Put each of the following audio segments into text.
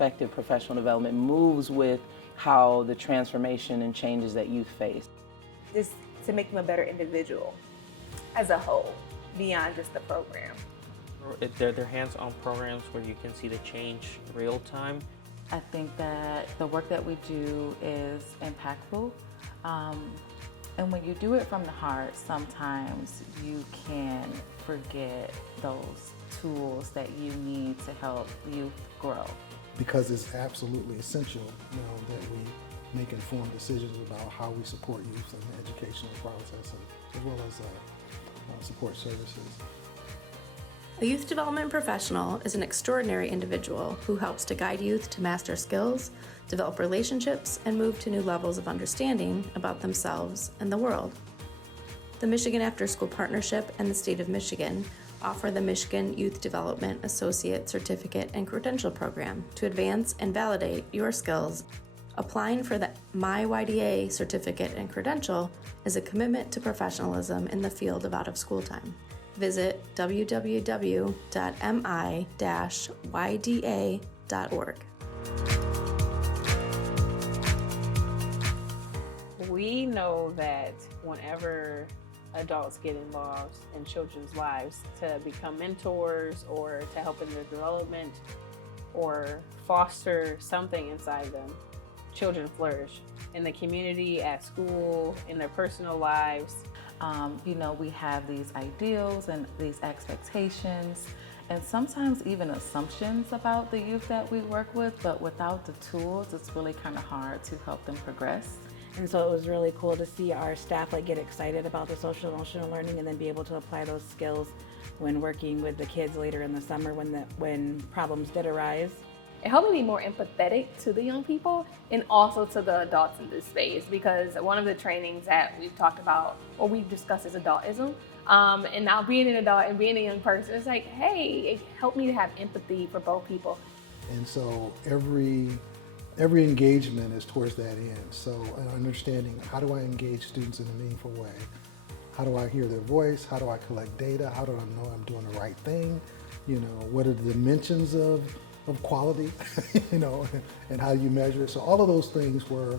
effective professional development moves with how the transformation and changes that youth face. Just to make them a better individual as a whole, beyond just the program. They're hands-on programs where you can see the change real time. I think that the work that we do is impactful. And when you do it from the heart, sometimes you can forget those tools that you need to help youth grow. Because it's absolutely essential, that we make informed decisions about how we support youth in the educational process, as well as support services. A youth development professional is an extraordinary individual who helps to guide youth to master skills, develop relationships, and move to new levels of understanding about themselves and the world. The Michigan Afterschool Partnership and the State of Michigan offer the Michigan Youth Development Associate Certificate and Credential Program to advance and validate your skills. Applying for the MyYDA certificate and credential is a commitment to professionalism in the field of out-of-school time. Visit www.mi-yda.org. We know that whenever adults get involved in children's lives to become mentors or to help in their development or foster something inside them, children flourish in the community, at school, in their personal lives. We have these ideals and these expectations and sometimes even assumptions about the youth that we work with, but without the tools, it's really kind of hard to help them progress. And so it was really cool to see our staff get excited about the social emotional learning and then be able to apply those skills when working with the kids later in the summer when problems did arise. It helped me be more empathetic to the young people and also to the adults in this space, because one of the trainings that we've talked about or we've discussed is adultism. And now being an adult and being a young person, it's like, hey, it helped me to have empathy for both people. And so every engagement is towards that end. So understanding, how do I engage students in a meaningful way? How do I hear their voice? How do I collect data? How do I know I'm doing the right thing? What are the dimensions of quality, and how you measure it. So all of those things were,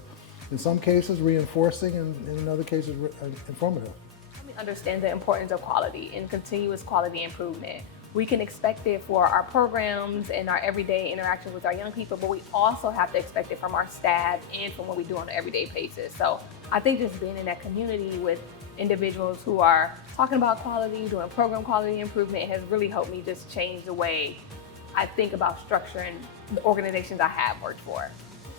in some cases, reinforcing, and in other cases, informative. We understand the importance of quality and continuous quality improvement. We can expect it for our programs and our everyday interaction with our young people, but we also have to expect it from our staff and from what we do on an everyday basis. So I think just being in that community with individuals who are talking about quality, doing program quality improvement has really helped me just change the way I think about structuring the organizations I have worked for.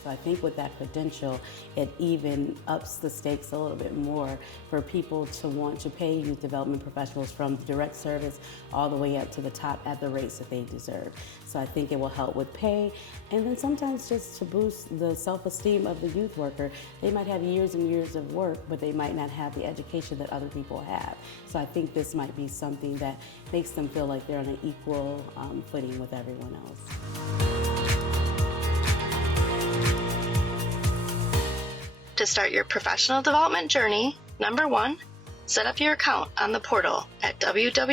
So I think with that credential, it even ups the stakes a little bit more for people to want to pay youth development professionals from the direct service all the way up to the top at the rates that they deserve. So I think it will help with pay, and then sometimes just to boost the self-esteem of the youth worker. They might have years and years of work, but they might not have the education that other people have. So I think this might be something that makes them feel like they're on an equal footing with everyone else. To start your professional development journey, number 1, set up your account on the portal at www.mi-yda.org.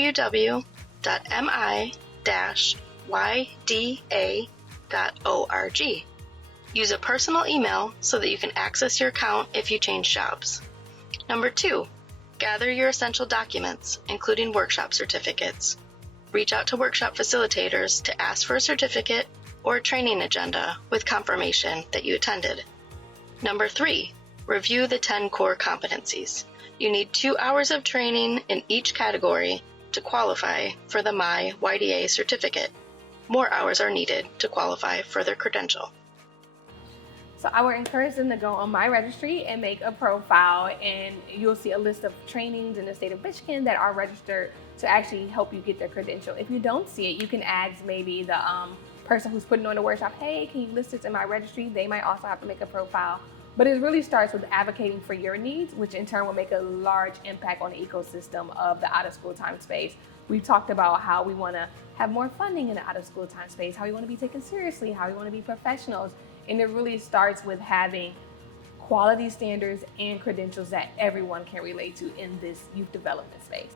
Use a personal email so that you can access your account if you change jobs. Number 2, gather your essential documents, including workshop certificates. Reach out to workshop facilitators to ask for a certificate or a training agenda with confirmation that you attended. Number 3, review the 10 core competencies. You need 2 hours of training in each category to qualify for the MyYDA certificate. More hours are needed to qualify for their credential. So I would encourage them to go on my registry and make a profile, and you'll see a list of trainings in the state of Michigan that are registered to actually help you get their credential. If you don't see it, you can ask maybe the person who's putting on the workshop, hey, can you list this in my registry? They might also have to make a profile. But it really starts with advocating for your needs, which in turn will make a large impact on the ecosystem of the out-of-school time space. We talked about how we want to have more funding in the out-of-school time space, how we want to be taken seriously, how we want to be professionals. And it really starts with having quality standards and credentials that everyone can relate to in this youth development space.